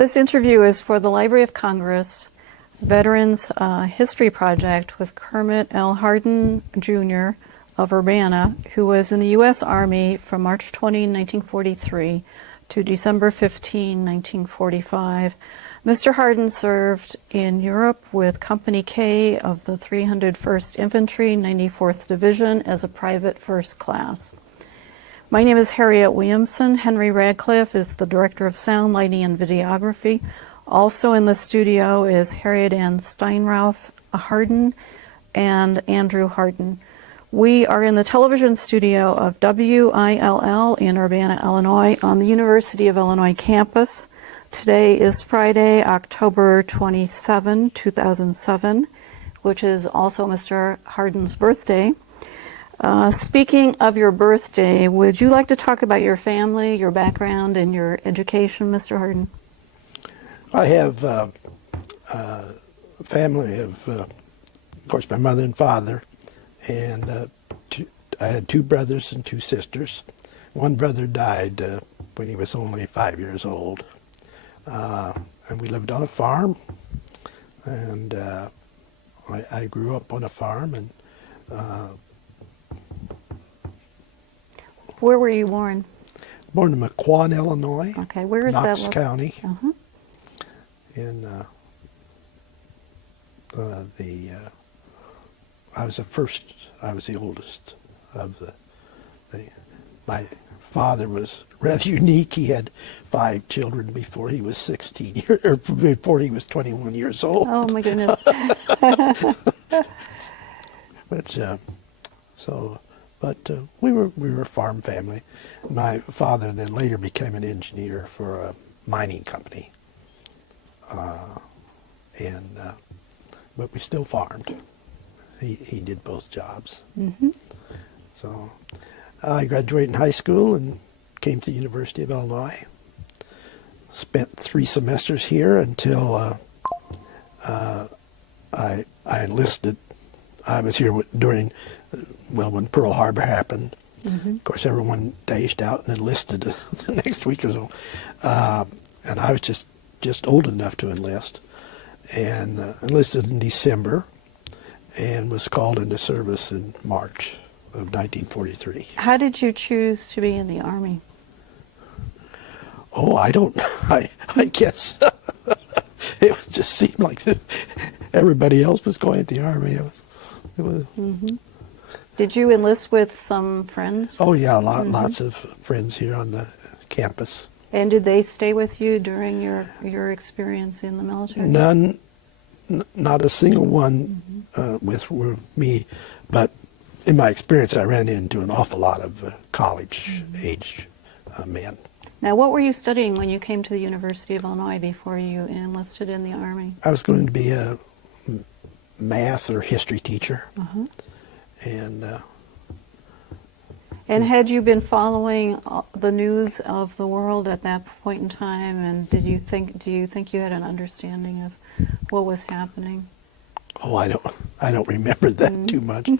This interview is for the Library of Congress Veterans History Project with Kermit L. Harden, Jr. of Urbana, who was in the U.S. Army from March 20, 1943 to December 15, 1945. Mr. Harden served in Europe with Company K of the 301st Infantry, 94th Division as a private first class. My name is Harriet Williamson. Henry Radcliffe is the Director of Sound, Lighting, and Videography. Also in the studio is Harriet Ann Steinrauff Harden and Andrew Harden. We are in the television studio of WILL in Urbana, Illinois, on the University of Illinois campus. Today is Friday, October 27, 2007, which is also Mr. Harden's birthday. Speaking of your birthday, would you like to talk about your family, your background, and your education, Mr. Harden? I have a family of course, my mother and father, and I had two brothers and two sisters. One brother died when he was only 5 years old, and we lived on a farm, and I grew up on a farm. And where were you born? Born in Mequon, Illinois. Okay, where is Knox that? County. Uh-huh. In I was the oldest of my father was rather unique. He had 5 children before he was 16 or before he was 21 years old. Oh my goodness. But we were a farm family. My father then later became an engineer for a mining company, but we still farmed. He did both jobs. Mm-hmm. So I graduated in high school and came to the University of Illinois. Spent 3 semesters here until I enlisted. I was here during, when Pearl Harbor happened. Mm-hmm. Of course, everyone dashed out and enlisted the next week or so. And I was just old enough to enlist, and enlisted in December, and was called into service in March of 1943. How did you choose to be in the Army? Oh, I guess it just seemed like everybody else was going to the Army. It was. Mm-hmm. Did you enlist with some friends? Oh yeah, lots of friends here on the campus. And did they stay with you during your experience in the military? None, not a single one with me, but in my experience I ran into an awful lot of college-age men. Now, what were you studying when you came to the University of Illinois before you enlisted in the Army? I was going to be a math or history teacher. Uh-huh. And had you been following the news of the world at that point in time, and do you think you had an understanding of what was happening? Oh, I don't remember that too much.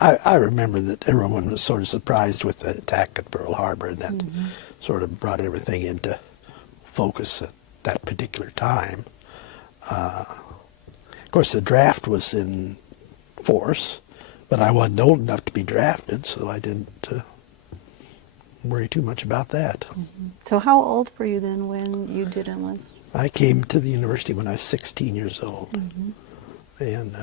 I remember that everyone was sort of surprised with the attack at Pearl Harbor, and that sort of brought everything into focus at that particular time. Of course, the draft was in force, but I wasn't old enough to be drafted, so I didn't worry too much about that. Mm-hmm. So how old were you then when you did enlist? I came to the university when I was 16 years old. Mm-hmm. And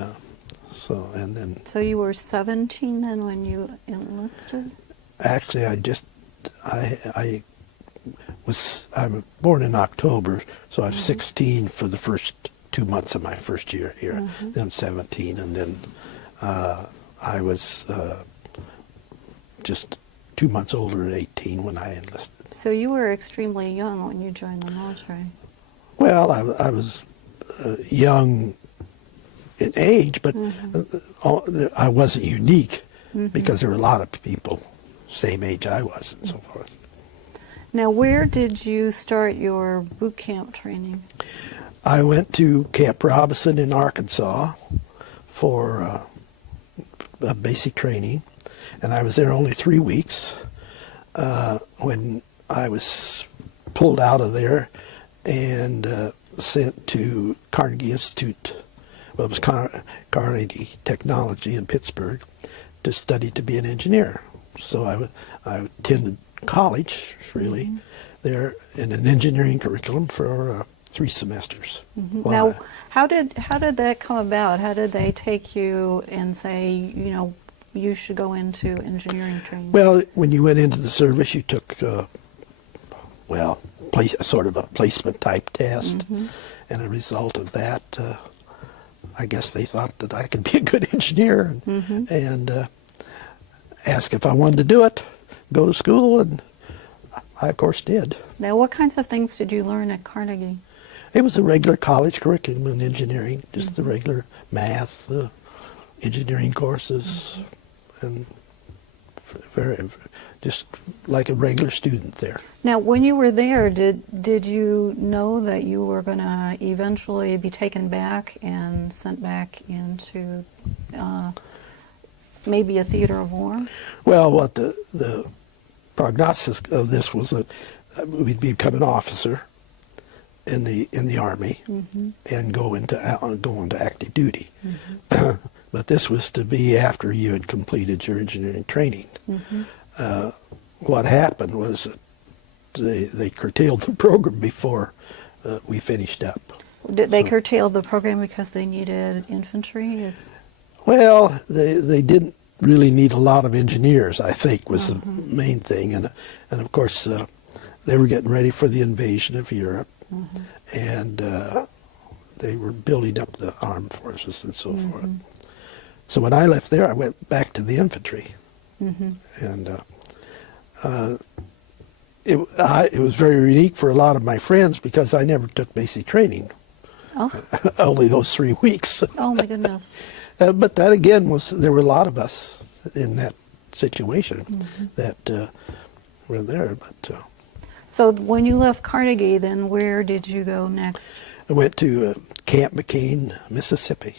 So you were 17 then when you enlisted? Actually, I'm born in October, so I was 16 for the first 2 months of my first year here, then 17, and then I was just 2 months older at 18 when I enlisted. So you were extremely young when you joined the military. Well, I was young in age, but I wasn't unique because there were a lot of people same age I was and so forth. Now, where did you start your boot camp training? I went to Camp Robinson in Arkansas for basic training, and I was there only 3 weeks when I was pulled out of there and sent to Carnegie Institute. Well, it was Carnegie Technology in Pittsburgh to study to be an engineer. So I attended college, really, there in an engineering curriculum for 3 semesters. Now, how did that come about? How did they take you and say, you know, you should go into engineering training? Well, when you went into the service, you took, sort of a placement type test, and a result of that, I guess they thought that I could be a good engineer, and asked if I wanted to do it, go to school, and I, of course, did. Now, what kinds of things did you learn at Carnegie? It was a regular college curriculum in engineering, just the regular math, engineering courses, and just like a regular student there. Now, when you were there, did you know that you were going to eventually be taken back and sent back into maybe a theater of war? Well, what the prognosis of this was that we'd become an officer in the Army and go into active duty. But this was to be after you had completed your engineering training. What happened was that they curtailed the program before we finished up. Did they curtail the program because they needed infantry? Well, they didn't really need a lot of engineers, I think, was the main thing. And of course, they were getting ready for the invasion of Europe, and they were building up the armed forces and so forth. So when I left there, I went back to the infantry. And it was very unique for a lot of my friends because I never took basic training. Oh. Only those 3 weeks. Oh, my goodness. But that again there were a lot of us in that situation that were there. But So when you left Carnegie, then where did you go next? I went to Camp McCain, Mississippi.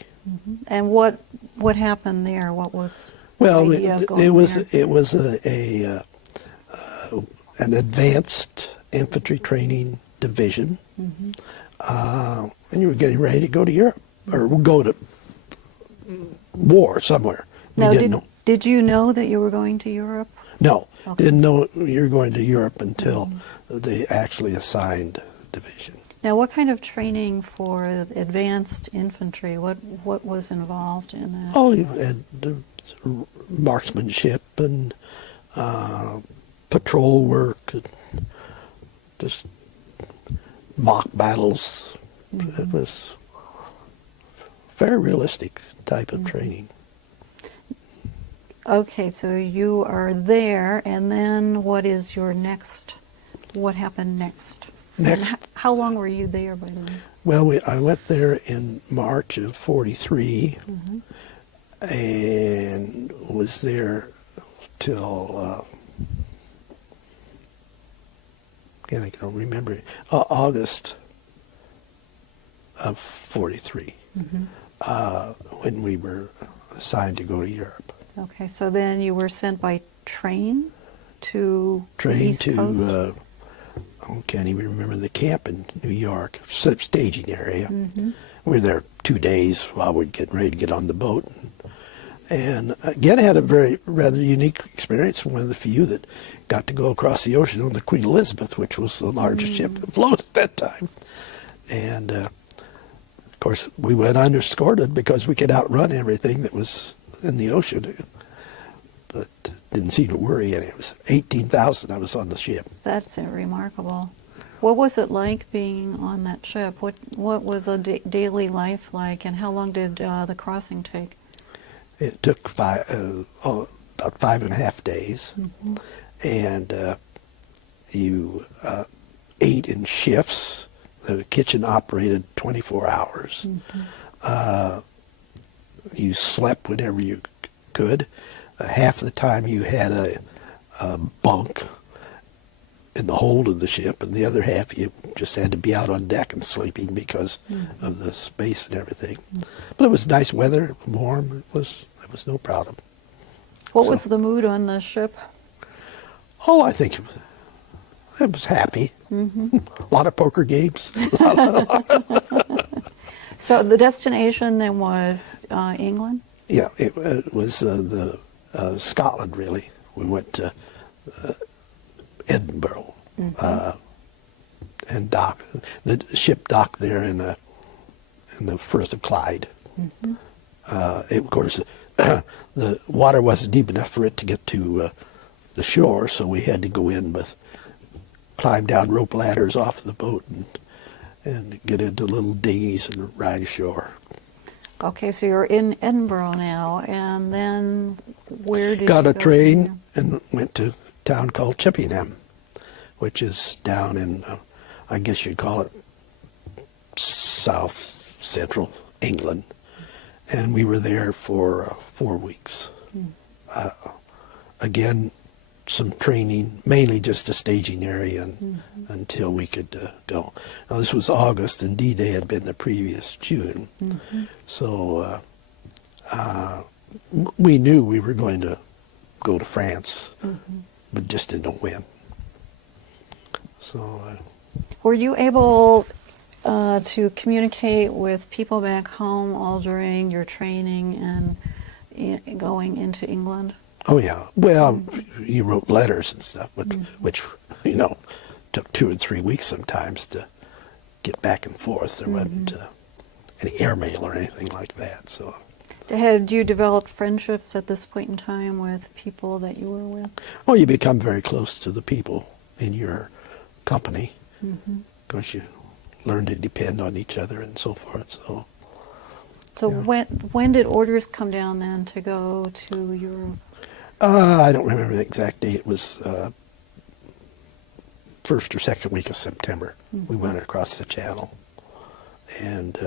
And what happened there? What was Well, the idea of going it was there? it was an advanced infantry training division, and you were getting ready to go to Europe or go to war somewhere. We Now, didn't know. did you know that you were going to Europe? No, Okay. didn't know you were going to Europe until they actually assigned division. Now, what kind of training for advanced infantry? What was involved in that? Oh, you had marksmanship and patrol work, and just mock battles. It was very realistic type of training. Okay, so you are there, and then what is your next? What happened next? Next, How long were you there, by the way? well, I went there in March of '43, and was there till again I don't remember August of '43 when we were assigned to go to Europe. Okay, so then you were sent by train to the Trained East Coast? I can't even remember the camp in New York, staging area. We were there 2 days while we'd get ready to get on the boat. And again, I had a rather unique experience, one of the few that got to go across the ocean on the Queen Elizabeth, which was the largest ship afloat at that time. And of course, we went unescorted because we could outrun everything that was in the ocean. But didn't seem to worry any. It was 18,000 I was on the ship. That's remarkable. What was it like being on that ship? What was the daily life like, and how long did the crossing take? It took about 5.5 days, and you ate in shifts. The kitchen operated 24 hours. You slept whenever you could. Half the time you had a bunk in the hold of the ship, and the other half you just had to be out on deck and sleeping because of the space and everything. But it was nice weather, warm. It was no problem. What was the mood on the ship? Oh, I think it was happy. A lot of poker games. So the destination then was England? Yeah, it was Scotland, really. We went to Edinburgh and docked. The ship docked there in the Firth of Clyde. Of course, the water wasn't deep enough for it to get to the shore, so we had to go in with climb down rope ladders off the boat and get into little dinghies and ride ashore. Okay, so you're in Edinburgh now, and then where did Got you a go train from and went to a town called Chippenham, which is down in, I guess you'd call it south central England. And we were there for 4 weeks. Again, some training, mainly just a staging area until we could go. Now, this was August, and D-Day had been the previous June. So we knew we were going to go to France, but just didn't know when. So, Were you able to communicate with people back home all during your training and going into England? oh yeah, well, you wrote letters and stuff, but which took 2 or 3 weeks sometimes to get back and forth. There wasn't any airmail or anything like that. So, Had you developed friendships at this point in time with people that you were with? well, you become very close to the people in your company because you learn to depend on each other and so forth. So Yeah. when did orders come down then to go to Europe? I don't remember the exact date. It was first or second week of September. We went across the channel, and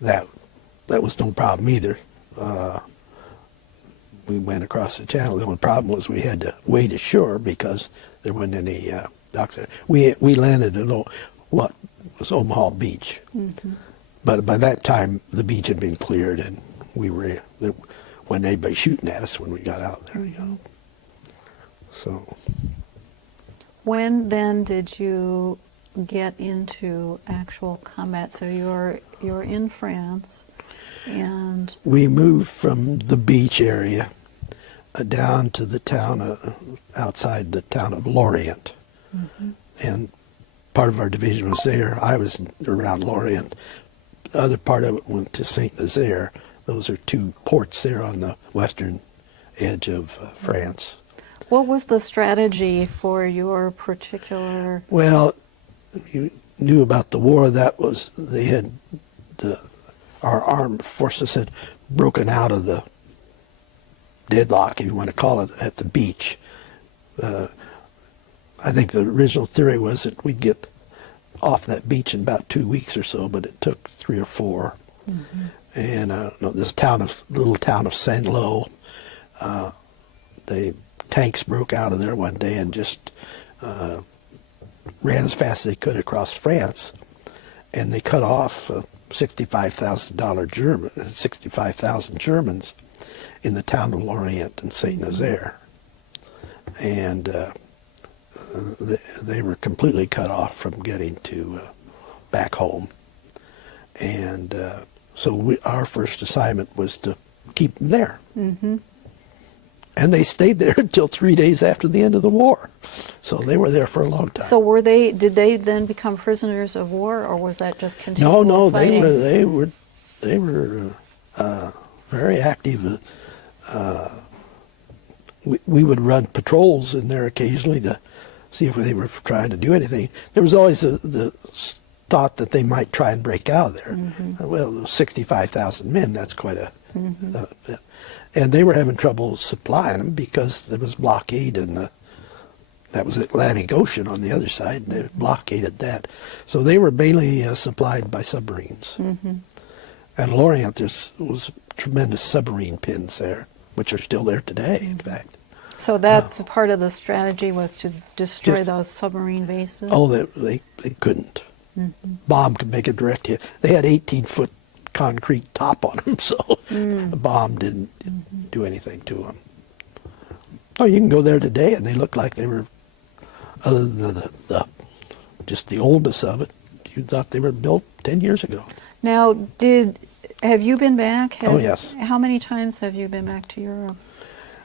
that was no problem either. We went across the channel. The only problem was we had to wait ashore because there wasn't any docks there. We landed at what was Omaha Beach, but by that time the beach had been cleared, and there wasn't anybody shooting at us when we got out there. So. When then did you get into actual combat? So you're in France, and We moved from the beach area down to the town outside the town of Lorient, and part of our division was there. I was around Lorient. The other part of it went to Saint Nazaire. Those are 2 ports there on the western edge of France. what was the strategy for your particular? Well, you knew about the war. That was our armed forces had broken out of the deadlock, if you want to call it, at the beach. I think the original theory was that we'd get off that beach in about 2 weeks or so, but it took 3 or 4. And this little town of Saint-Lô, the tanks broke out of there one day and just ran as fast as they could across France, and they cut off 65,000 Germans in the town of Lorient and Saint Nazaire, and they were completely cut off from getting to back home, and so our first assignment was to keep them there. And they stayed there until 3 days after the end of the war. So they were there for a long time. So did they then become prisoners of war, or was that just continual No, fighting? they were very active. We would run patrols in there occasionally to see if they were trying to do anything. There was always the thought that they might try and break out of there. Well, 65,000 men, that's quite a bit. And they were having trouble supplying them because there was blockade, and that was the Atlantic Ocean on the other side, and they blockaded that. So they were mainly supplied by submarines. And Lorient, there was tremendous submarine pins there, which are still there today, in fact. So that's a part of the strategy, was to destroy those submarine bases? Oh, they couldn't. Bomb could make a direct hit. They had 18-foot concrete top on them, so a bomb didn't do anything to them. Oh, you can go there today, and they look like they were, other than the just the oldest of it, you thought they were built 10 years ago. Now, have you been back? Oh, yes. How many times have you been back to Europe?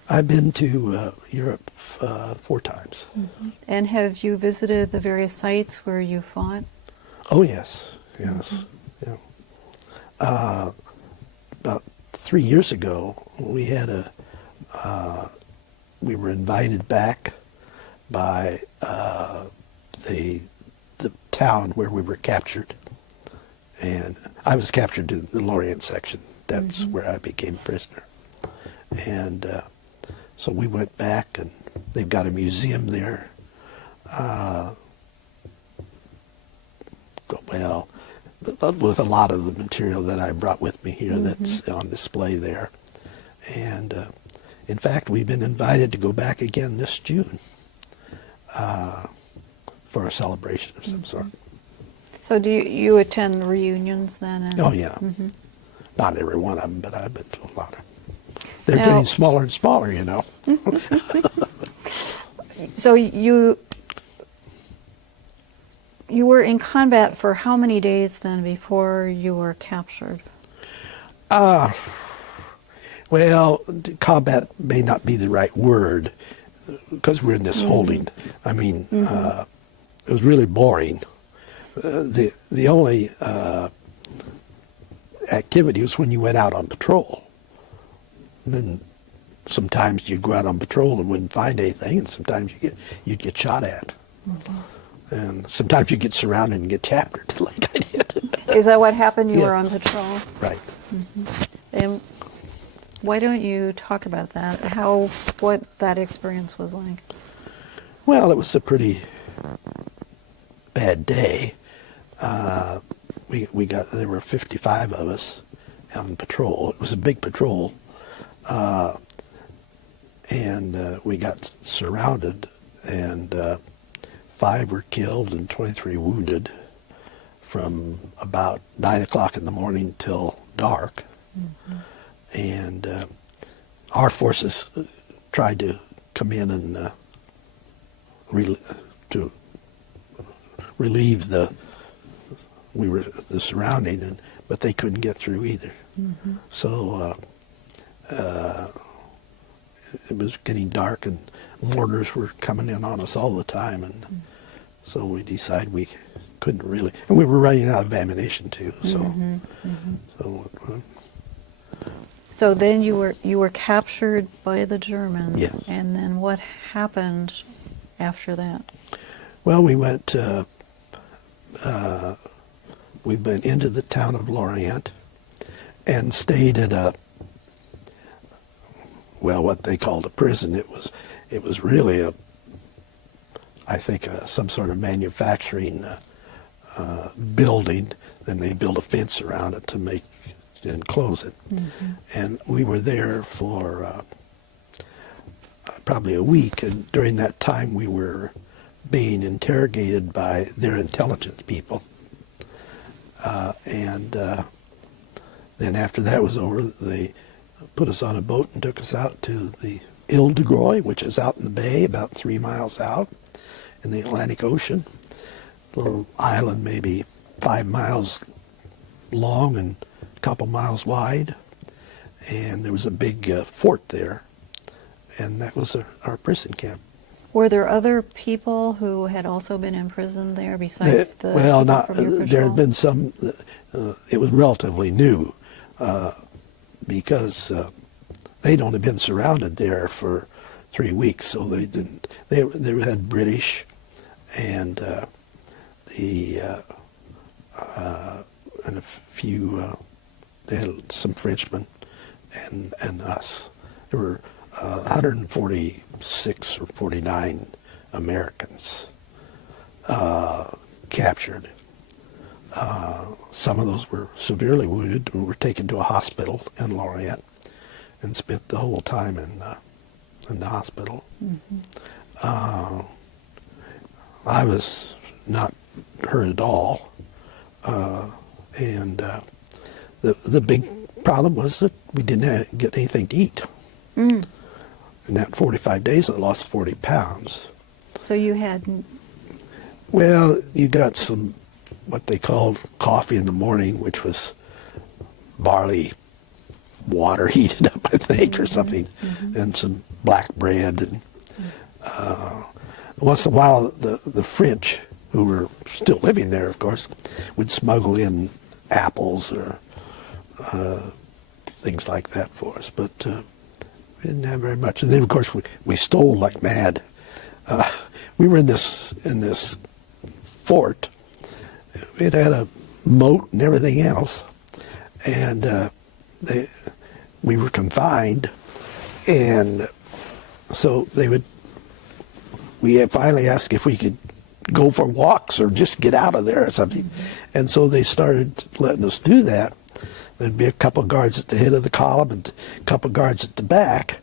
I've been to Europe 4 times. Mm-hmm. And have you visited the various sites where you fought? Oh, yes, yes. Mm-hmm. Yeah. About 3 years ago, we had we were invited back by the town where we were captured, and I was captured in the Lorient section. That's mm-hmm. where I became a prisoner, and so we went back, and they've got a museum there. Well, with a lot of the material that I brought with me here, mm-hmm. that's on display there, and in fact, we've been invited to go back again this June for a celebration of some sort. So do you attend reunions then? Oh, yeah. Mm-hmm. Not every one of them, but I've been to a lot of them. They're getting smaller and smaller, you know. So you were in combat for how many days then before you were captured? Well, combat may not be the right word, because we're in this mm-hmm. holding. I mean, mm-hmm. It was really boring. The only activity was when you went out on patrol. And then sometimes you'd go out on patrol and wouldn't find anything, and sometimes you'd get shot at. Mm-hmm. And sometimes you'd get surrounded and get captured, like I did. Is that what happened? You yeah. were on patrol? Right. Mm-hmm. And why don't you talk about that? What that experience was like? Well, it was a pretty bad day. There were 55 of us on patrol. It was a big patrol, and we got surrounded, and 5 were killed and 23 wounded from about 9 o'clock in the morning till dark. Mm-hmm. And our forces tried to come in and relieve the surrounding, but they couldn't get through either. Mm-hmm. So it was getting dark, and mortars were coming in on us all the time, and mm-hmm. so we decided we couldn't really, and we were running out of ammunition too. So, mm-hmm. Mm-hmm. So then you were captured by the Germans. Yes. And then what happened after that? Well, we went into the town of Lorient and stayed at what they called a prison. It was really some sort of manufacturing building. Then they built a fence around it to enclose it. Mm-hmm. And we were there for probably a week, and during that time we were being interrogated by their intelligence people. And then after that was over, they put us on a boat and took us out to the Ile de Groix, which is out in the bay, about 3 miles out in the Atlantic Ocean. A little island, maybe 5 miles long and a couple miles wide. And there was a big fort there, and that was our prison camp. Were there other people who had also been imprisoned there besides the well, people not from your there patrol? had been some. It was relatively new because they'd only been surrounded there for 3 weeks, so they didn't. They had British and and a few. They had some Frenchmen and us. There were 146 or 49 Americans captured. Some of those were severely wounded and were taken to a hospital in Lorient and spent the whole time in the hospital. Mm-hmm. I was not hurt at all, and the big problem was that we didn't get anything to eat. Mm. In that 45 days, I lost 40 pounds. So you had Well, you got some, what they called coffee in the morning, which was barley water heated up, I think, or something, and some black bread. And once in a while, the French, who were still living there, of course, would smuggle in apples or things like that for us. But we didn't have very much. And then, of course, we stole like mad. We were in this fort. It had a moat and everything else, and we were confined, and so we had finally asked if we could go for walks or just get out of there or something, and so they started letting us do that. There'd be a couple of guards at the head of the column and a couple of guards at the back.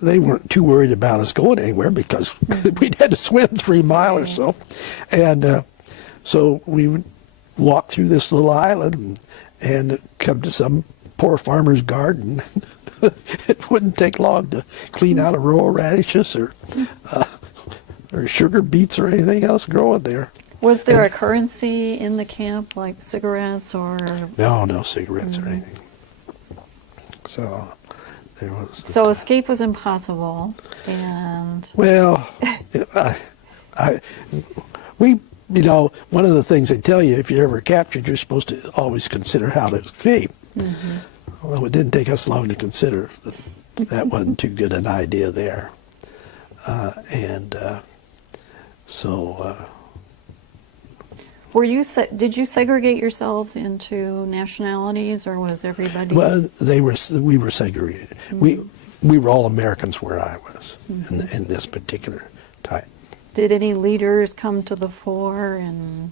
They weren't too worried about us going anywhere because we'd had to swim 3 miles or so, and so we would walk through this little island and come to some poor farmer's garden. It wouldn't take long to clean out a row of radishes or sugar beets or anything else growing there. Was there a currency in the camp, like cigarettes or? No cigarettes or anything. So there was. So escape was impossible, and. Well, one of the things they tell you, if you're ever captured, you're supposed to always consider how to escape. Well, it didn't take us long to consider that wasn't too good an idea there. Did you segregate yourselves into nationalities, or was everybody? Well, we were segregated. We were all Americans where I was in this particular type. Did any leaders come to the fore and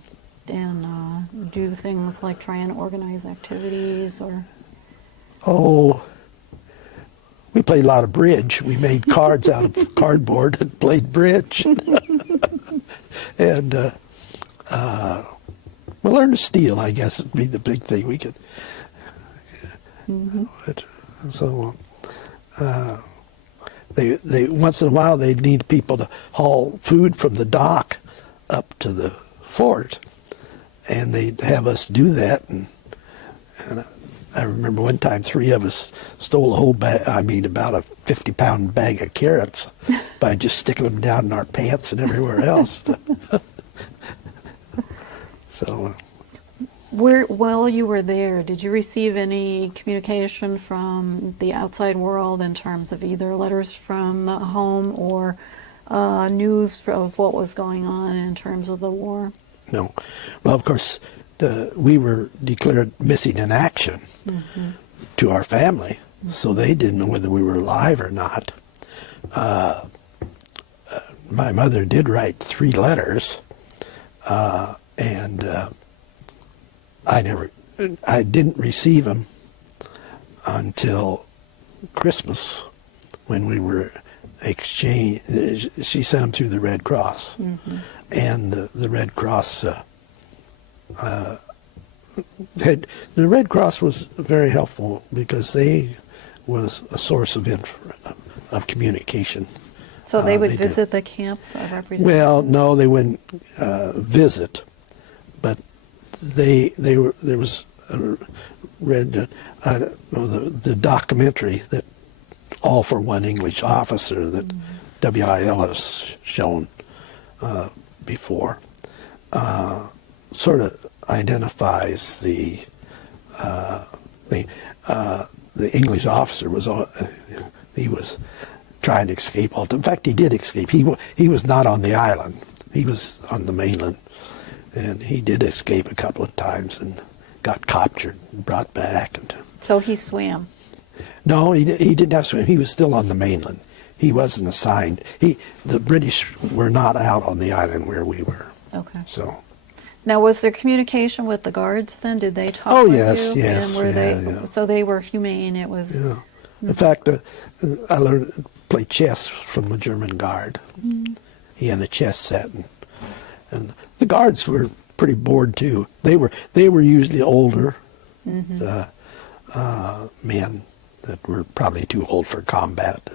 do things like try and organize activities, or? Oh, we played a lot of bridge. We made cards out of cardboard and played bridge. And we learned to steal, I guess, would be the big thing we could. So they once in a while they'd need people to haul food from the dock up to the fort, and they'd have us do that. And I remember one time 3 of us stole a whole bag, about a 50-pound bag of carrots by just sticking them down in our pants and everywhere else. So. While you were there, did you receive any communication from the outside world in terms of either letters from home or news of what was going on in terms of the war? No. Well, of course, we were declared missing in action to our family, so they didn't know whether we were alive or not. My mother did write 3 letters, and I didn't receive them until Christmas, when we were exchanged. She sent them through the Red Cross, and the Red Cross the Red Cross was very helpful because they was a source of communication. So they would visit the camps of representation? Well, no, they wouldn't visit, but there was the documentary that All for One English Officer that WWII has shown before sort of identifies the English officer he was trying to escape. In fact, he did escape. He was not on the island. He was on the mainland, and he did escape a couple of times and got captured and brought back. And so he swam? No, he didn't have to swim. He was still on the mainland. He wasn't assigned. The British were not out on the island where we were. Okay. So. Now, was there communication with the guards then? Did they talk with you? Yes. And were yeah. So they were humane. It was. Yeah. In fact, I learned to play chess from a German guard. He had a chess set, and the guards were pretty bored too. They were usually older men that were probably too old for combat,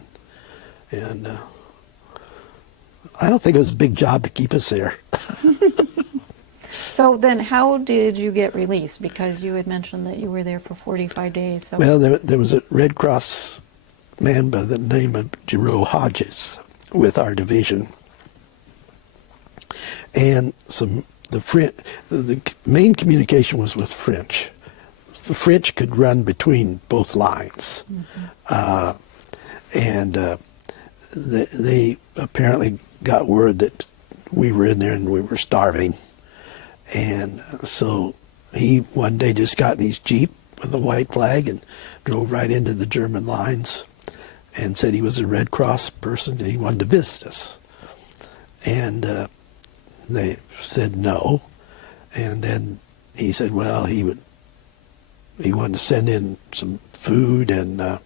and I don't think it was a big job to keep us there. So then how did you get released? Because you had mentioned that you were there for 45 days. So. Well, there was a Red Cross man by the name of Jerome Hodges with our division. And the main communication was with French. The French could run between both lines. They apparently got word that we were in there and we were starving. And so he one day just got in his Jeep with a white flag and drove right into the German lines and said he was a Red Cross person and he wanted to visit us. And they said no. And then he said, well, he wanted to send in some food and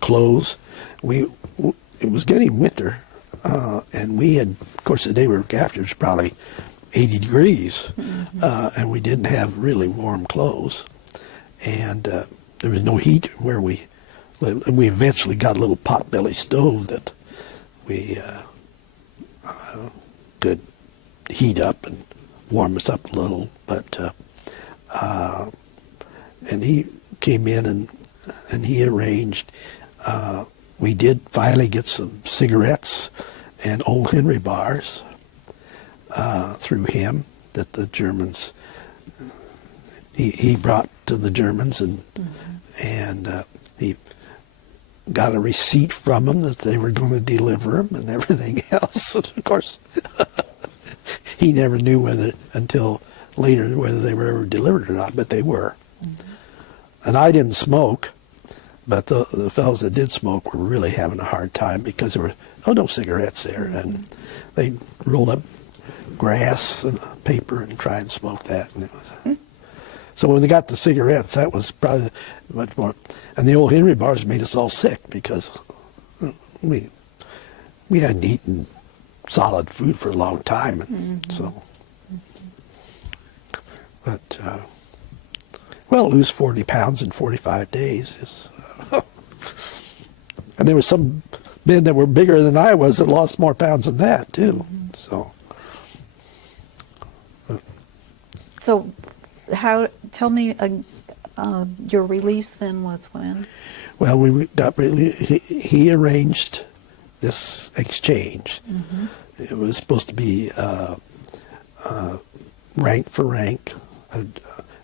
clothes. It was getting winter, and we had, of course, the day we were captured was probably 80 degrees, and we didn't have really warm clothes, and there was no heat where we eventually got a little potbelly stove that we could heat up and warm us up a little, but and he came in and he arranged. We did finally get some cigarettes and Old Henry bars through him that the Germans he brought to the Germans, and he got a receipt from them that they were going to deliver them and everything else. And of course, he never knew until later whether they were ever delivered or not, but they were. And I didn't smoke, but the fellows that did smoke were really having a hard time because there were no cigarettes there, and they rolled up grass and paper and tried and smoke that. And it was, so when they got the cigarettes, that was probably much more. And the Old Henry bars made us all sick because we hadn't eaten solid food for a long time, and so. But well, lose 40 pounds in 45 days is. And there were some men that were bigger than I was that lost more pounds than that too. So. So, tell me, your release then was when? Well, we got he arranged this exchange. It was supposed to be rank for rank,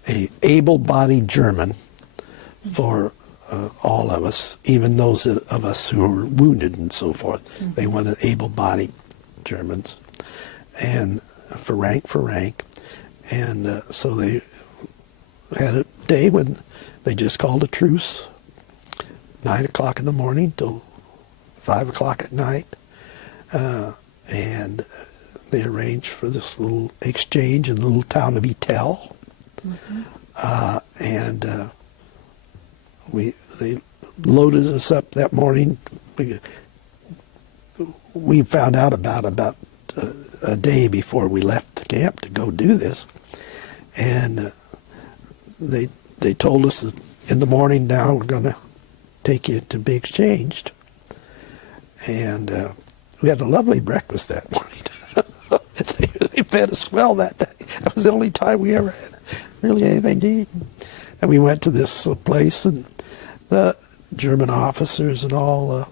a able-bodied German for all of us, even those of us who were wounded and so forth. They wanted able-bodied Germans, and for rank. And so they had a day when they just called a truce, 9 o'clock in the morning till 5 o'clock at night. And they arranged for this little exchange in the little town of Etel. And they loaded us up that morning. We found out about a day before we left the camp to go do this, and they told us that in the morning now we're going to take you to be exchanged, and we had a lovely breakfast that morning. They fed us well that day. That was the only time we ever had really anything to eat. And we went to this place, and the German officers and all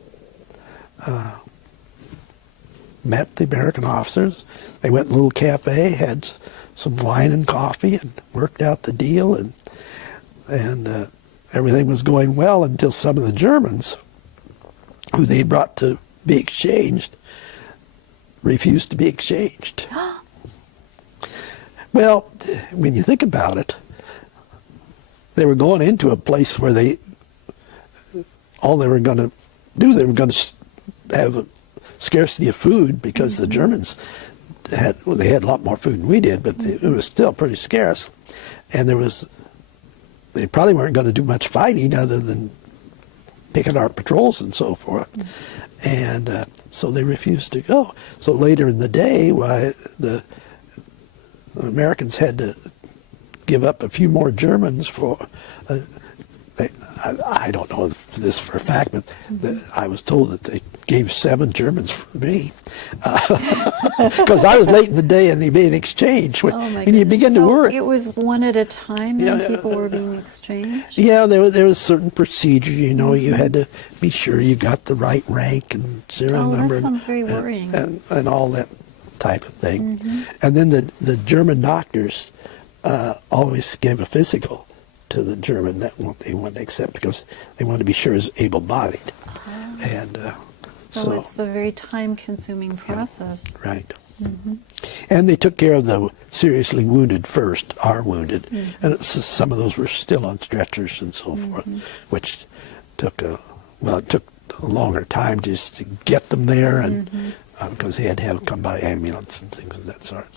met the American officers. They went in a little cafe, had some wine and coffee, and worked out the deal, and everything was going well until some of the Germans, who they brought to be exchanged, refused to be exchanged. Well, when you think about it, they were going into a place where all they were going to do, they were going to have a scarcity of food because the Germans had a lot more food than we did, but it was still pretty scarce. And they probably weren't going to do much fighting other than picking our patrols and so forth. And so they refused to go. So later in the day, the Americans had to give up a few more Germans for, I don't know this for a fact, but I was told that they gave 7 Germans for me because I was late in the day and they made an exchange. Oh my And you begin to So worry. it was one at a time Yeah, then people were being exchanged? Yeah, there was certain procedure. You know, you had to be sure you got the right rank and serial Oh, number. that sounds very worrying. And all that type of thing. And then the German doctors always gave a physical to the German that they wanted to accept because they wanted to be sure is able-bodied. And So it's a very time-consuming process. right. And they took care of the seriously wounded first, our wounded, and some of those were still on stretchers and so forth, which took it took a longer time just to get them there, and because they had to have them come by ambulance and things of that sort.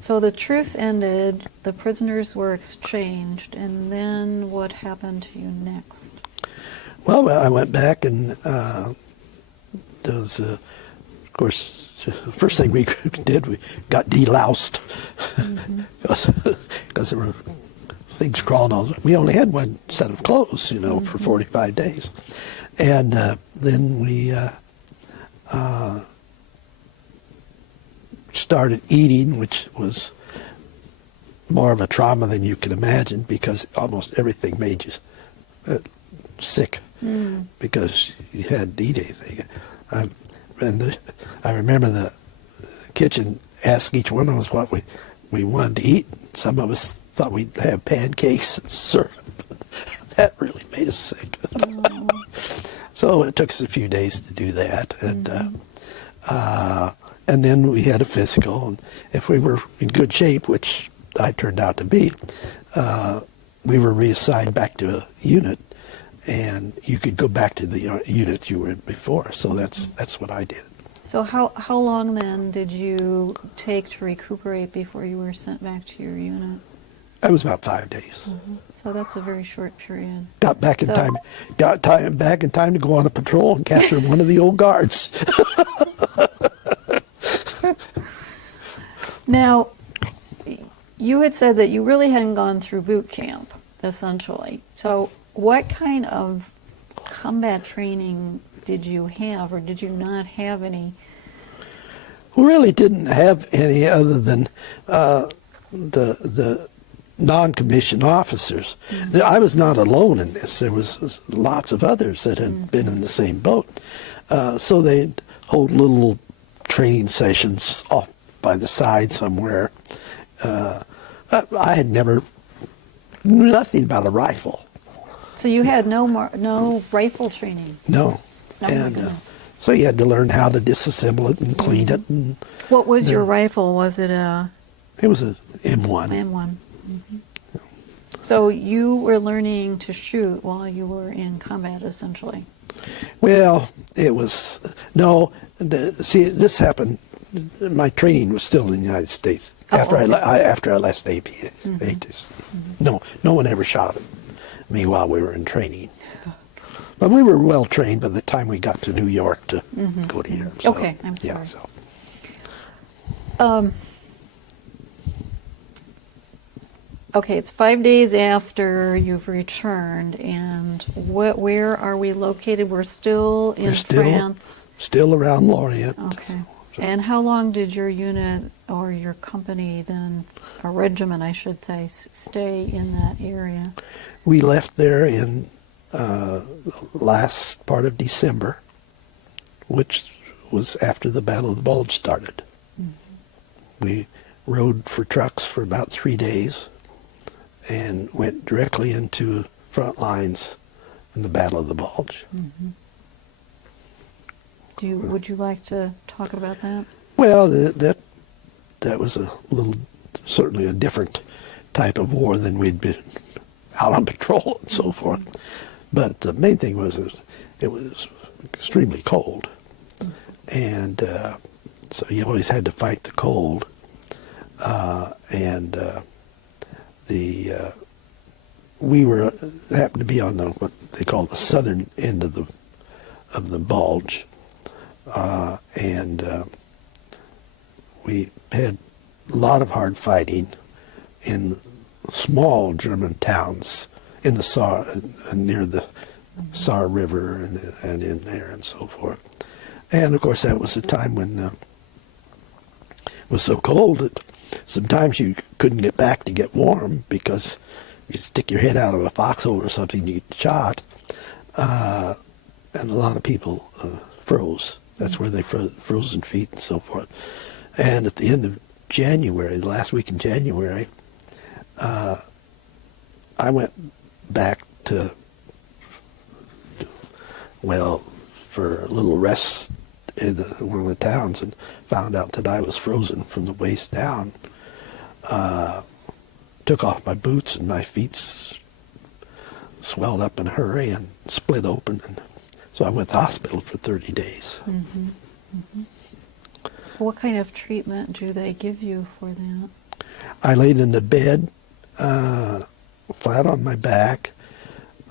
So the truce ended, the prisoners were exchanged, and then what happened to you next? Well, I went back and there was, of course, the first thing we did, we got deloused because there were things crawling on. We only had one set of clothes, you know, for 45 days. And then we started eating, which was more of a trauma than you can imagine because almost everything made you sick because you hadn't eat anything. And I remember the kitchen asked each one of us what we wanted to eat. Some of us thought we'd have pancakes and syrup. That really made us sick. So it took us a few days to do that. And then we had a physical. And if we were in good shape, which I turned out to be, we were reassigned back to a unit. And you could go back to the unit you were in before. So that's what I did. So how long then did you take to recuperate before you were sent back to your unit? That was about 5 days. So that's a very short period. Got back in time. Got back in time to go on a patrol and capture one of the old guards. Now, you had said that you really hadn't gone through boot camp, essentially. So what kind of combat training did you have, or did you not have any? We really didn't have any other than the non-commissioned officers. I was not alone in this. There was lots of others that had been in the same boat. So they'd hold little training sessions off by the side somewhere. I had never knew nothing about a rifle. So you had no rifle training? No. Oh, and my goodness. so you had to learn how to disassemble it and clean it. And What was your rifle? Was it a it was an M1. M1? So you were learning to shoot while you were in combat, essentially. Well, it was see, this happened. My training was still in the United States after okay. after I left APS. No one ever shot at me while we were in training. But we were well trained by the time we got to New York to go to Europe. So, Okay, I'm sorry. Yeah, so. Okay, it's 5 days after you've returned, and where are we located? We're still in France. Still around Lorient. Okay. And how long did your unit or your company then, or regiment I should say, stay in that area? We left there in the last part of December, which was after the Battle of the Bulge started. We rode for trucks for about 3 days and went directly into front lines in the Battle of the Bulge. Would you like to talk about that? Well, that was certainly a different type of war than we'd been out on patrol and so forth. But the main thing was it was extremely cold, and so you always had to fight the cold. We happened to be on what they call the southern end of the bulge, and we had a lot of hard fighting in small German towns in the Saar, near the Saar River and in there and so forth. And of course, that was a time when it was so cold that sometimes you couldn't get back to get warm because you stick your head out of a foxhole or something, you get shot. And a lot of people froze. That's where they frozen feet and so forth. And at the end of January, the last week in January, I went back to, well, for a little rest in one of the towns and found out that I was frozen from the waist down. Took off my boots and my feet swelled up in a hurry and split open. And so I went to the hospital for 30 days. Mm-hmm. Mm-hmm. What kind of treatment do they give you for that? I laid in the bed, flat on my back,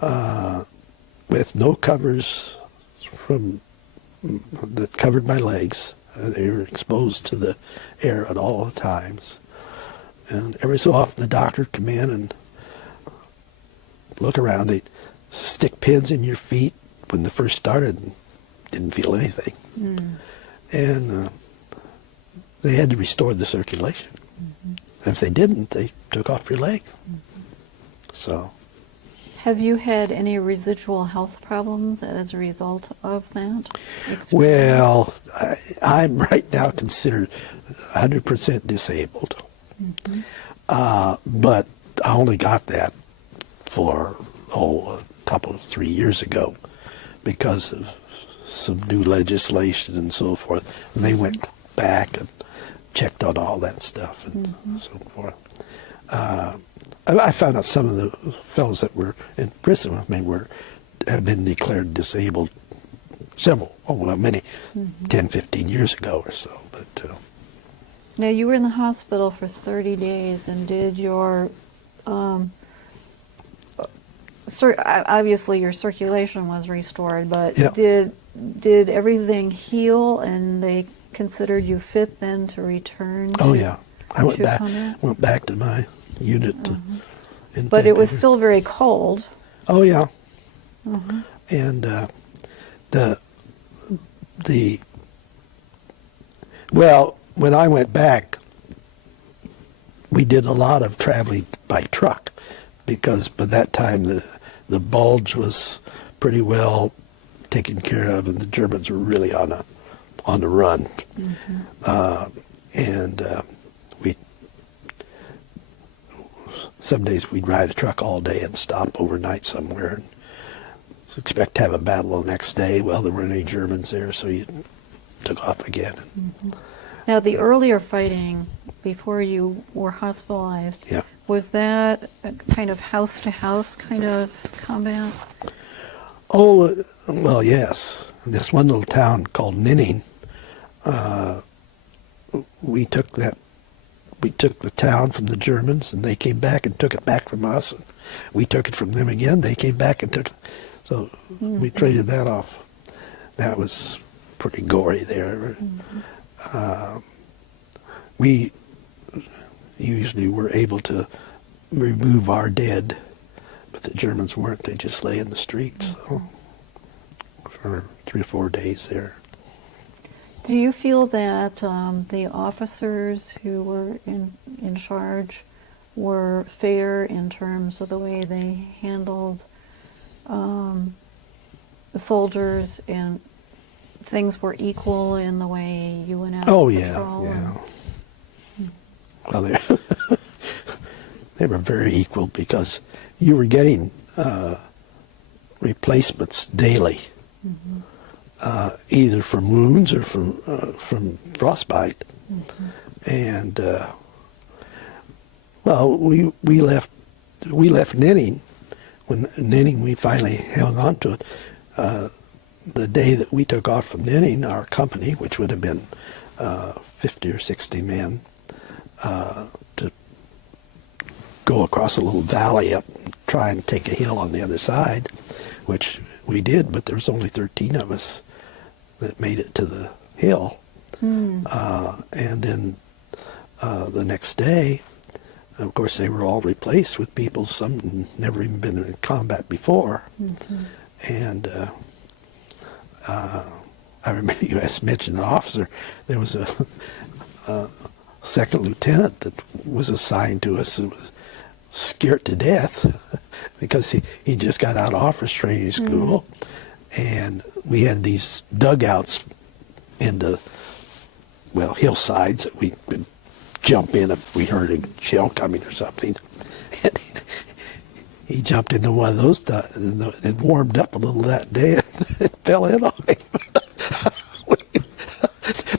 with no covers that covered my legs. They were exposed to the air at all times. And every so often the doctor would come in and look around. They'd stick pins in your feet when they first started and didn't feel anything. Mm. And they had to restore the circulation. Mm-hmm. And if they didn't, they took off your leg. Mm-hmm. So. Have you had any residual health problems as a result of that experience? Well, I'm right now considered 100% disabled. Mm-hmm. But I only got that for, a couple of 3 years ago because of some new legislation and so forth. And they went back and checked on all that stuff and mm-hmm. so forth. I found out some of the fellows that were in prison with me have been declared disabled many, mm-hmm. 10, 15 years ago or so. But now, you were in the hospital for 30 days, and did your, obviously your circulation was restored, but yep. did everything heal and they considered you fit then to return to Oh, yeah. I went back to my unit. Uh-huh. But it was still very cold. Oh, yeah. Uh-huh. And well, when I went back, we did a lot of traveling by truck because by that time the bulge was pretty well taken care of and the Germans were really on the run. Mm-hmm. Some days we'd ride a truck all day and stop overnight somewhere and expect to have a battle the next day. Well, there weren't any Germans there, so you took off again. Mm-hmm. Now, the earlier fighting, before you were hospitalized, yeah. was that a kind of house-to-house kind of combat? Oh, well, yes. In this one little town called Ninning, we took the town from the Germans, and they came back and took it back from us. And we took it from them again. They came back and took it. So mm-hmm. we traded that off. That was pretty gory there. Mm-hmm. We usually were able to remove our dead, but the Germans weren't. They just lay in the streets mm-hmm. for 3 or 4 days there. Do you feel that the officers who were in charge were fair in terms of the way they handled the soldiers, and things were equal in the way you went out? Oh, yeah, yeah. Well, they were very equal because you were getting replacements daily. Mm-hmm. Either from wounds or from frostbite, mm-hmm. and well, we left Ninning. When Ninning, we finally held on to it. The day that we took off from Ninning, our company, which would have been 50 or 60 men, to go across a little valley up and try and take a hill on the other side, which we did, but there was only 13 of us that made it to the hill. Mm. And then the next day, of course, they were all replaced with people, some never even been in combat before. Mm-hmm. And I remember you mentioned an officer. There was a second lieutenant that was assigned to us who was scared to death because he just got out of officer training school, and we had these dugouts in the hillsides that we could jump in if we heard a shell coming or something. And he jumped into one of those, and it warmed up a little that day, and it fell in on him.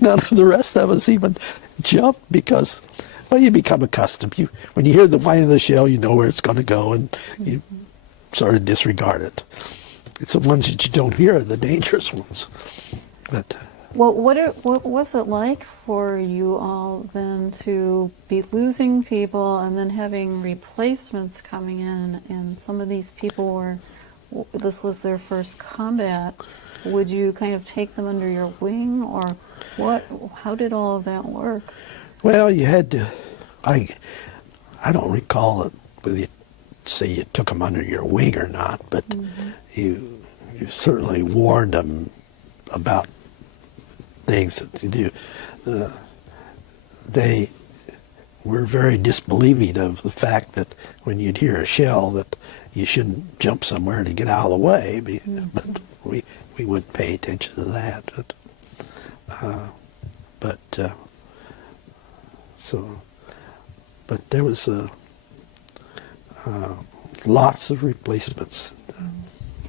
None of the rest of us even jumped because, well, you become accustomed. When you hear the whine of the shell, you know where it's going to go, and you sort of disregard it. It's the ones that you don't hear are the dangerous ones. But Well, what was it like for you all then to be losing people and then having replacements coming in, and some of these people this was their first combat? Would you kind of take them under your wing, or what? How did all of that work? well, you had to. I don't recall whether you say you took them under your wing or not, but you certainly warned them about things that you do. They were very disbelieving of the fact that when you'd hear a shell that you shouldn't jump somewhere to get out of the way, but we wouldn't pay attention to that. But there was lots of replacements.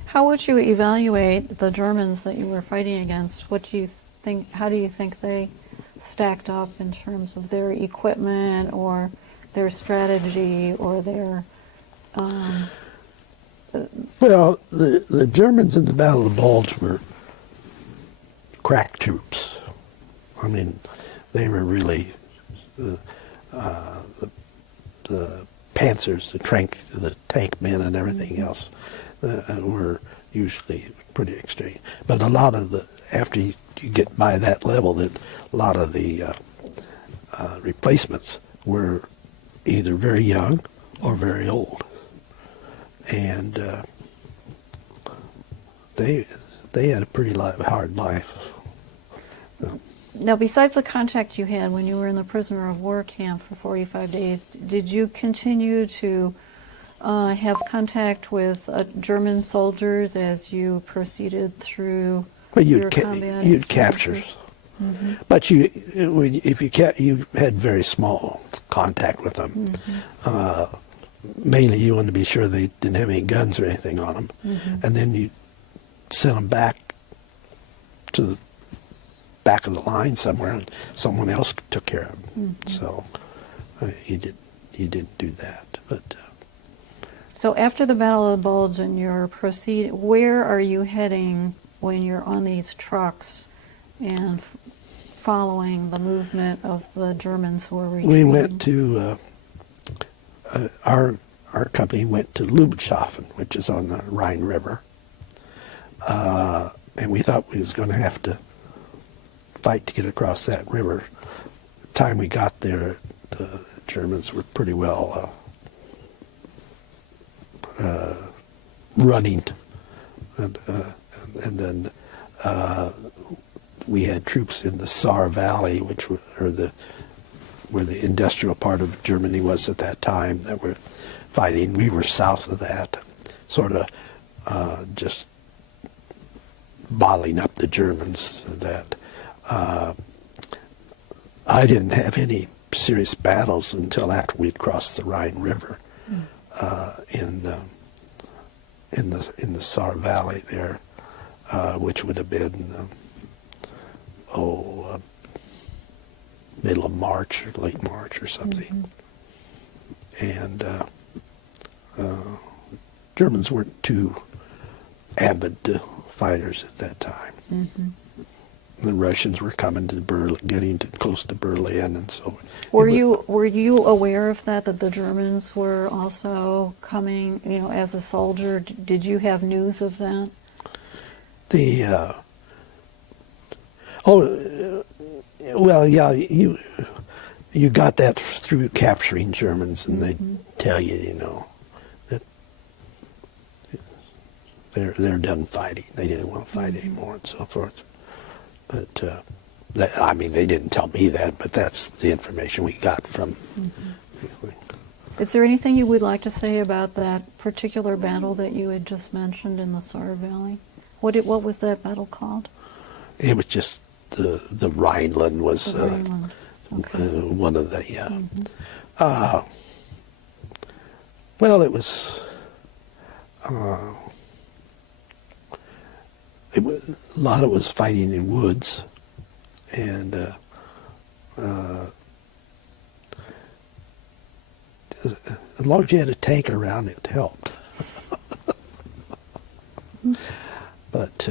How would you evaluate the Germans that you were fighting against? What do you think? How do you think they stacked up in terms of their equipment or their strategy or their? Well, the Germans in the Battle of the Bulge were crack troops. I mean, they were really the panzers, the tank men, and everything else were usually pretty extreme. But a lot of after you get by that level, a lot of the replacements were either very young or very old, and they had a pretty hard life. Now, besides the contact you had when you were in the prisoner of war camp for 45 days, did you continue to have contact with German soldiers as you proceeded through your combat? You'd capture, but you had very small contact with them. Mainly, you wanted to be sure they didn't have any guns or anything on them, and then you sent them back to the back of the line somewhere, and someone else took care of them. So you didn't do that. But so after the Battle of the Bulge and your where are you heading when you're on these trucks and following the movement of the Germans who were retreating? we went to our company went to Ludwigshafen, which is on the Rhine River, and we thought we was going to have to fight to get across that river. The time we got there, the Germans were pretty well running, and then we had troops in the Saar Valley, which were where the industrial part of Germany was at that time, that were fighting. We were south of that, sort of just bottling up the Germans. That I didn't have any serious battles until after we'd crossed the Rhine River in the Saar Valley there, which would have been middle of March or late March or something. And Germans weren't too avid fighters at that time. The Russians were coming to getting close to Berlin, and so. Were you aware of that the Germans were also coming? You know, as a soldier, did you have news of that? Well, yeah, you got that through capturing Germans, and they tell you, that they're done fighting. They didn't want to fight anymore, and so forth. But I mean, they didn't tell me that, but that's the information we got from. Is there anything you would like to say about that particular battle that you had just mentioned in the Saar Valley? What was that battle called? It was just the Rhineland was The Rhineland. Okay. one of the. Well, it was. A lot of it was fighting in woods, and as long as you had a tank around, it helped. But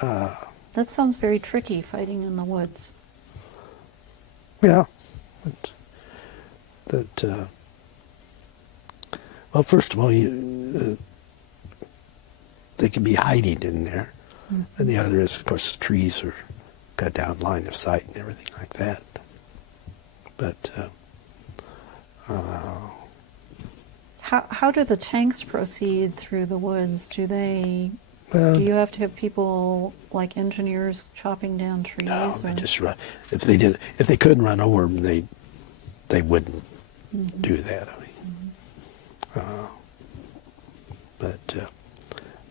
That sounds very tricky, fighting in the woods. yeah, well, first of all, they can be hiding in there, and the other is, of course, the trees are cut down line of sight and everything like that. But How do the tanks proceed through the woods? Do you have to have people like engineers chopping down trees? no, they just run. If they couldn't run over them, they wouldn't do that. I mean, but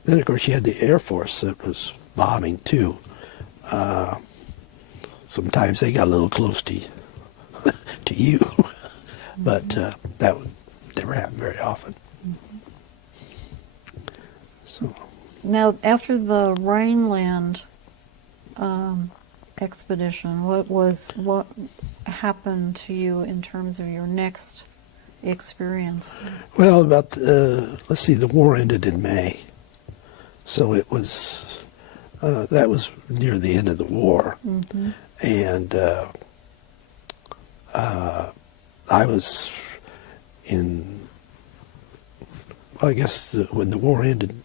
then of course you had the Air Force that was bombing too. Sometimes they got a little close to you, but that never happened very often. So. Now, after the Rhineland expedition, what happened to you in terms of your next experience? Well, let's see, the war ended in May, so it was that was near the end of the war, and I was in. Well, I guess when the war ended,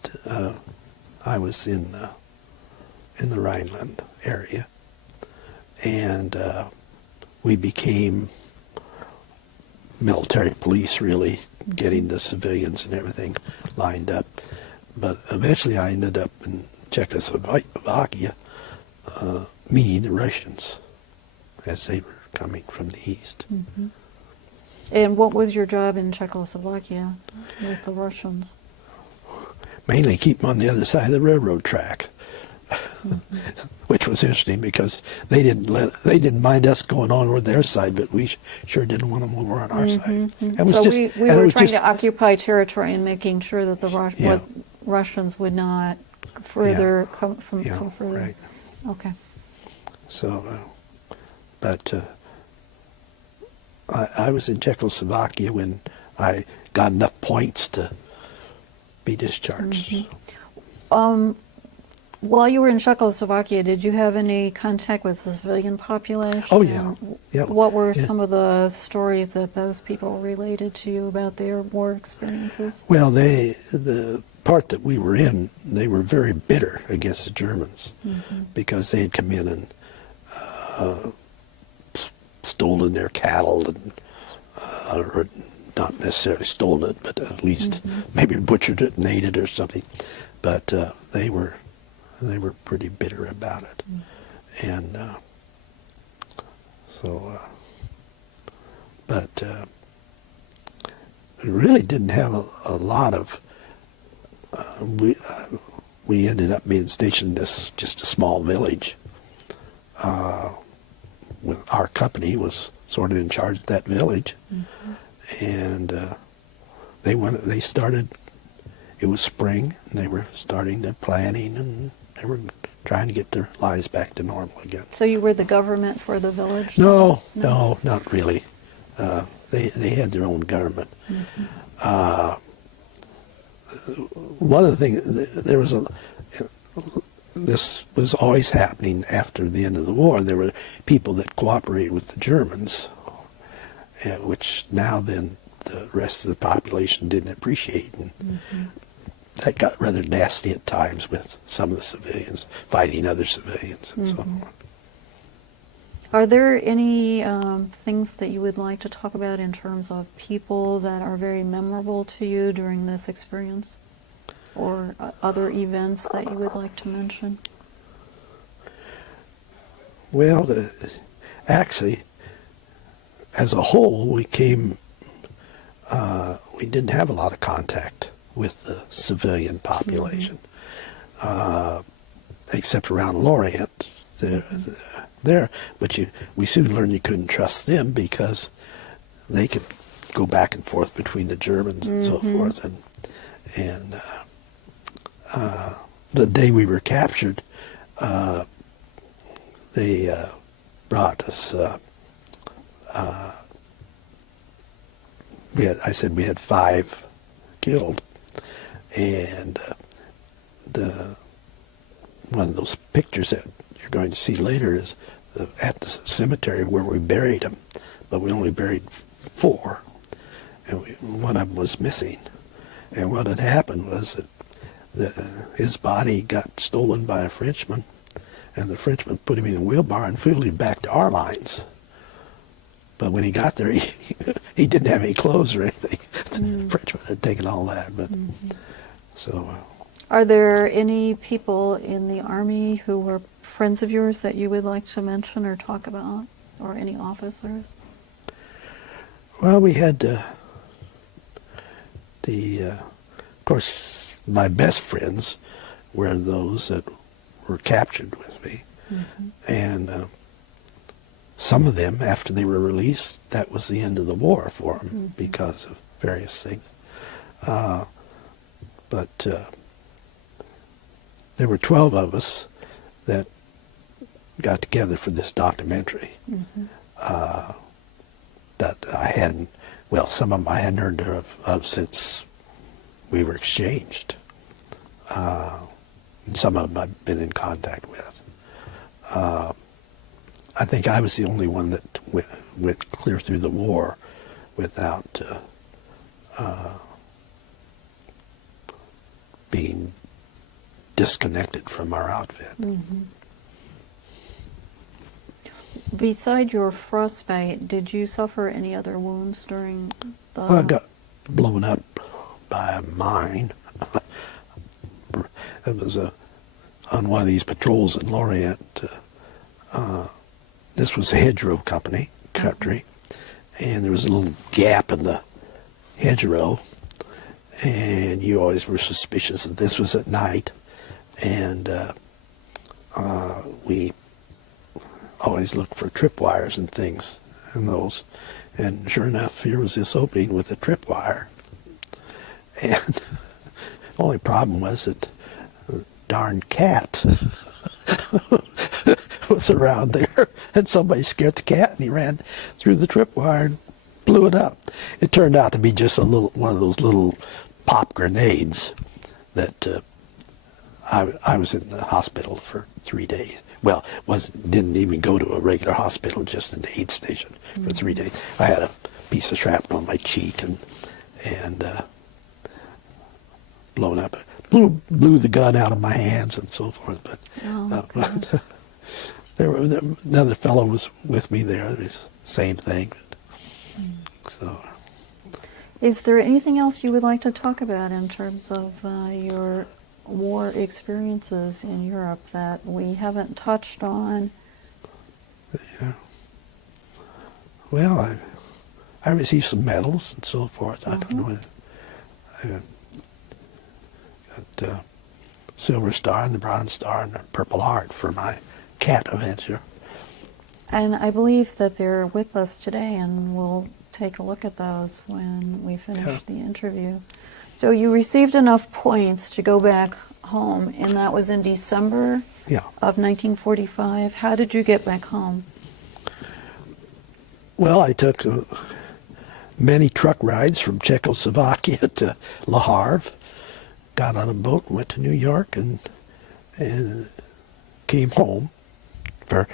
I was in the Rhineland area, and we became military police, really, getting the civilians and everything lined up. But eventually I ended up in Czechoslovakia meeting the Russians as they were coming from the east. And what was your job in Czechoslovakia with the Russians? Mainly keep them on the other side of the railroad track, which was interesting because they didn't mind us going on over their side, but we sure didn't want them over on our side. So we were trying to occupy territory and making sure that the Russians would not further come further. Right. Okay. So, but I was in Czechoslovakia when I got enough points to be discharged. While you were in Czechoslovakia, did you have any contact with the civilian population? Oh, yeah. Yeah. What were some of the stories that those people related to you about their war experiences? Well, the part that we were in, they were very bitter against the Germans because they had come in and stolen their cattle, and or not necessarily stolen it, but at least maybe butchered it and ate it or something. But they were pretty bitter about it, and but we really didn't have a lot of. We ended up being stationed in just a small village. Our company was sort of in charge of that village, and they started. It was spring, and they were starting the planning, and they were trying to get their lives back to normal again. So you were the government for the village? No, not really. They had their own government. One of the things, this was always happening after the end of the war. There were people that cooperated with the Germans, which now then the rest of the population didn't appreciate. And that got rather nasty at times with some of the civilians fighting other civilians and so on. Are there any things that you would like to talk about in terms of people that are very memorable to you during this experience? Or other events that you would like to mention? Well, actually, as a whole, we didn't have a lot of contact with the civilian population, except around Lorient. But we soon learned you couldn't trust them because they could go back and forth between the Germans and so forth. And the day we were captured, they brought us. I said we had 5 killed, and one of those pictures that you're going to see later is at the cemetery where we buried them, but we only buried 4, and one of them was missing. And what had happened was that his body got stolen by a Frenchman, and the Frenchman put him in a wheelbarrow and flew him back to our lines. But when he got there, he didn't have any clothes or anything. The Frenchman had taken all that. But so. Are there any people in the Army who were friends of yours that you would like to mention or talk about, or any officers? Well, we had of course, my best friends were those that were captured with me, and some of them, after they were released, that was the end of the war for them because of various things. But there were 12 of us that got together for this documentary that I hadn't, well, some of them I hadn't heard of since we were exchanged. And some of them I've been in contact with. I think I was the only one that went clear through the war without being disconnected from our outfit. Beside your frostbite, did you suffer any other wounds during the... Well, I got blown up by a mine. It was on one of these patrols in Lorient. This was a hedgerow country, and there was a little gap in the hedgerow, and you always were suspicious that this was at night, and we always looked for tripwires and things in those, and sure enough, here was this opening with a tripwire, and the only problem was that the darn cat was around there, and somebody scared the cat, and he ran through the tripwire and blew it up. It turned out to be just one of those little pop grenades that I was in the hospital for 3 days. Well, didn't even go to a regular hospital, just an aid station for 3 days. I had a piece of shrapnel on my cheek and blown up. Blew the gun out of my hands and so forth. But another fellow was with me there. It was the same thing. So. Is there anything else you would like to talk about in terms of your war experiences in Europe that we haven't touched on? Yeah. Well, I received some medals and so forth. I don't know. I got Silver Star and the Bronze Star and the Purple Heart for my cat adventure. And I believe that they're with us today, and we'll take a look at those when we finish the interview. So you received enough points to go back home, and that was in December of 1945. How did you get back home? Well, I took many truck rides from Czechoslovakia to Le Havre, got on a boat and went to New York and came home for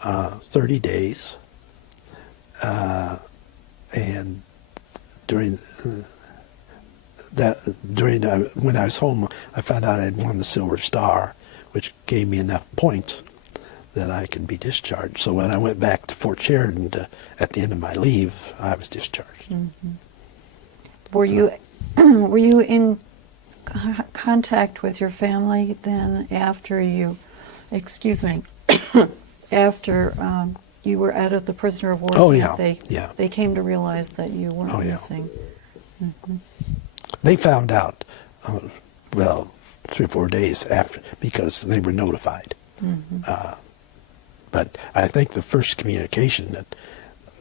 30 days. And when I was home, I found out I had won the Silver Star, which gave me enough points that I could be discharged. So when I went back to Fort Sheridan at the end of my leave, I was discharged. Were you in contact with your family then after you, after you were out of the prisoner of war Oh, camp, yeah. they came to realize that you weren't Oh, yeah. missing. They found out, well, 3 or 4 days after, because they were notified. But I think the first communication that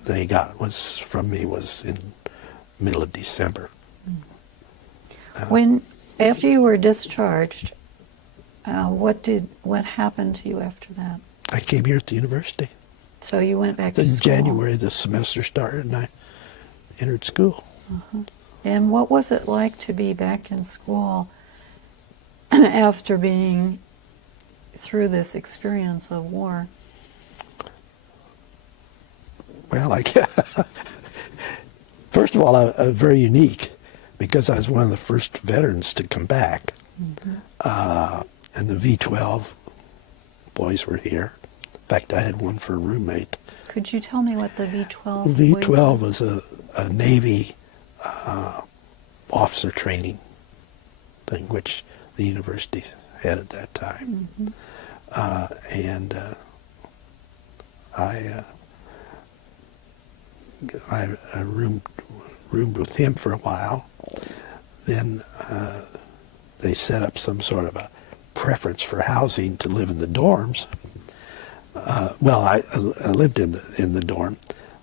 they got from me was in middle of December. After you were discharged, what happened to you after that? I came here at the university. So you went back to In school. January, the semester started, and I entered school. And what was it like to be back in school after being through this experience of war? Well, first of all, very unique because I was one of the first veterans to come back. And the V-12 boys were here. In fact, I had one for a roommate. Could you tell me what the V-12 V-12 was a Navy officer training thing, which the university had at that time. And I roomed with him for a while. Then they set up some sort of a preference for housing to live in the dorms. Well, I lived in the dorm,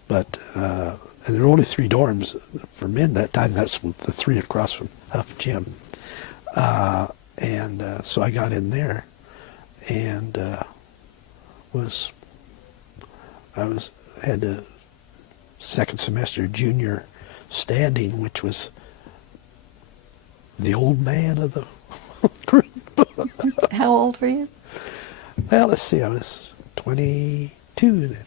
but and there were only 3 dorms for men that time. That's the 3 across from Huff Gym. And so I got in there, and had the second semester junior standing, which was the old man of the group. How old were you? Well, let's see, I was 22 then.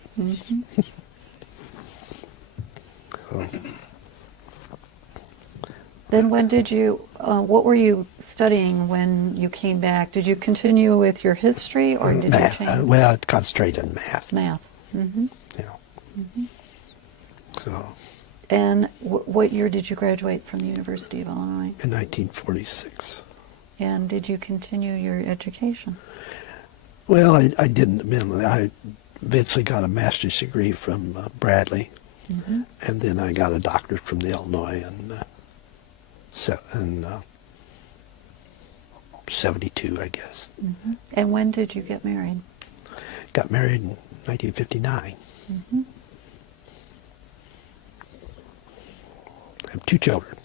So, Then when did you, what were you studying when you came back? Did you continue with your history or did math. you change? Well, I concentrated on math. Math. So, And what year did you graduate from the University of Illinois? in 1946. And did you continue your education? Well, I didn't. I eventually got a master's degree from Bradley, and then I got a doctorate from the Illinois in 72, I guess. And when did you get married? Got married in 1959. I have 2 children.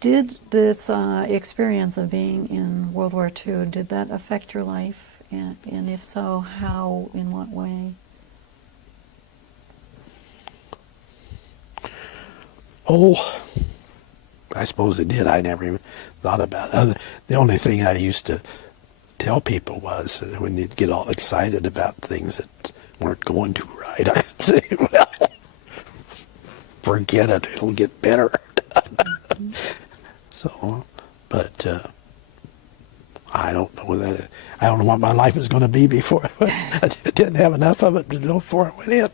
Did this experience of being in World War II, did that affect your life? And if so, how, in what way? Oh, I suppose it did. I never even thought about it. The only thing I used to tell people was when they'd get all excited about things that weren't going too right, I'd say, well, forget it. It'll get better. So, but I don't know that. I don't know what my life was going to be before. I didn't have enough of it to know before I went in.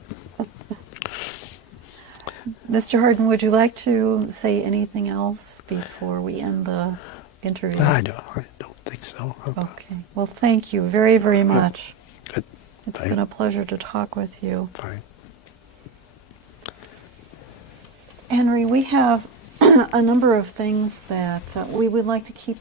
Mr. Harden, would you like to say anything else before we end the interview? I don't think so. Okay. Well, thank you very, very much. Good. It's been a pleasure to talk with you. Fine. Henry, we have a number of things that we would like to keep.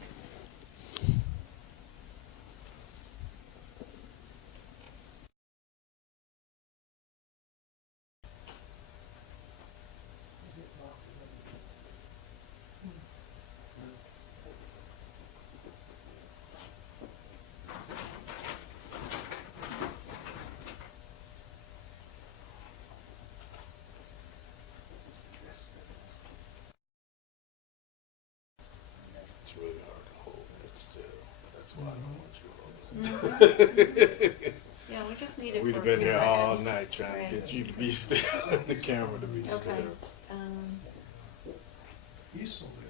Yeah, we just need it We'd for have a been few here all seconds. night trying Right. to get you to be still and the camera to be Okay. still. He's still there.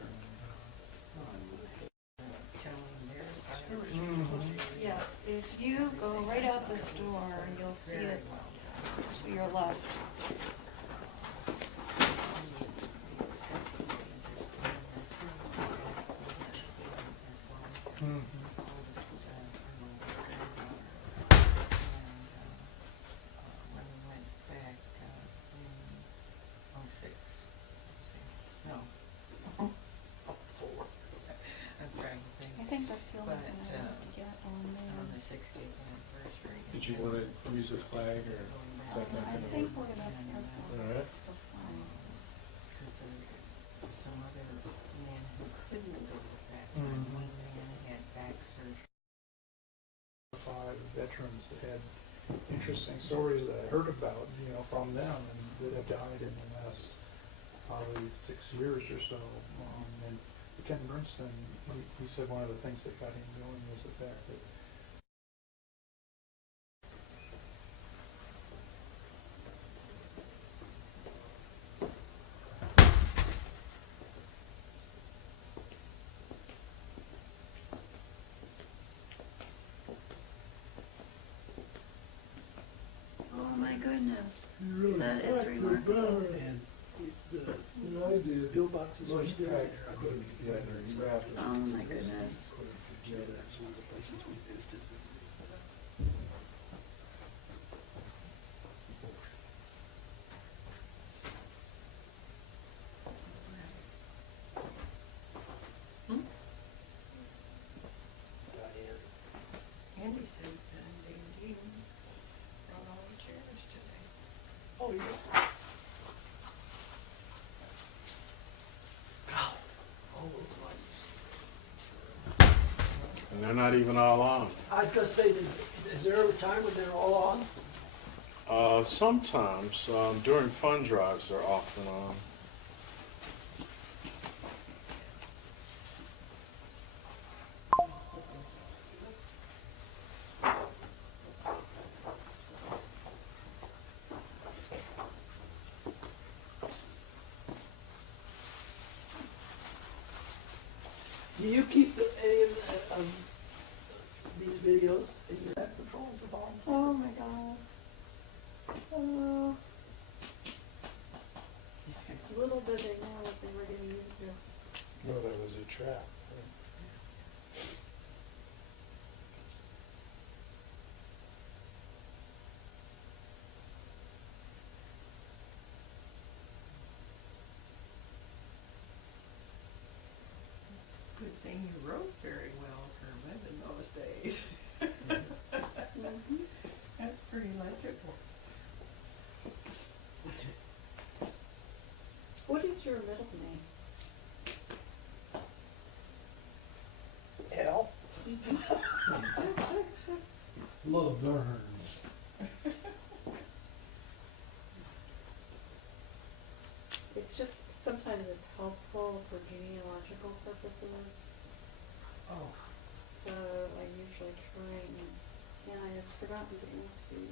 Yes, if you go right out this door, you'll see it to your left. the only thing I have to get on on the there. 60th anniversary. Did you want to use a flag or is that not I going to think work? we're gonna press on All right. the flag. Because there's some other men who couldn't go to that time. Mhm. One man had back surgery. 5 veterans that had interesting stories that I heard about, from them and that have died in the last probably 6 years or so. And Ken Bernstein, he said one of the things that got him going was the fact that Oh my goodness. That is remarkable. And I did. pillboxes are still there. I put them together and wrapped them. Oh my goodness. Put them together. That's one of the places we visited. Diane. Andy said they even brought all the chairs today. Oh, yeah. All those lights. And they're not even all on. I was gonna say, is there a time when they're all on? Sometimes during fund drives, they're often on. Do you keep any of these videos in your patrol department? Oh my god. Little did they know what they were getting into. No, that was a trap. Good thing you wrote very well, Kermit, in those days. Mhm. That's pretty legible. What is your middle name? Al? Laverne. It's just, sometimes it's helpful for genealogical purposes, Oh, so I usually try and I have forgotten to ask you.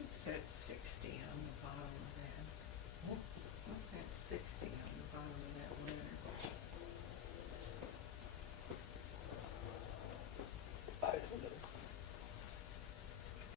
it said 60 on the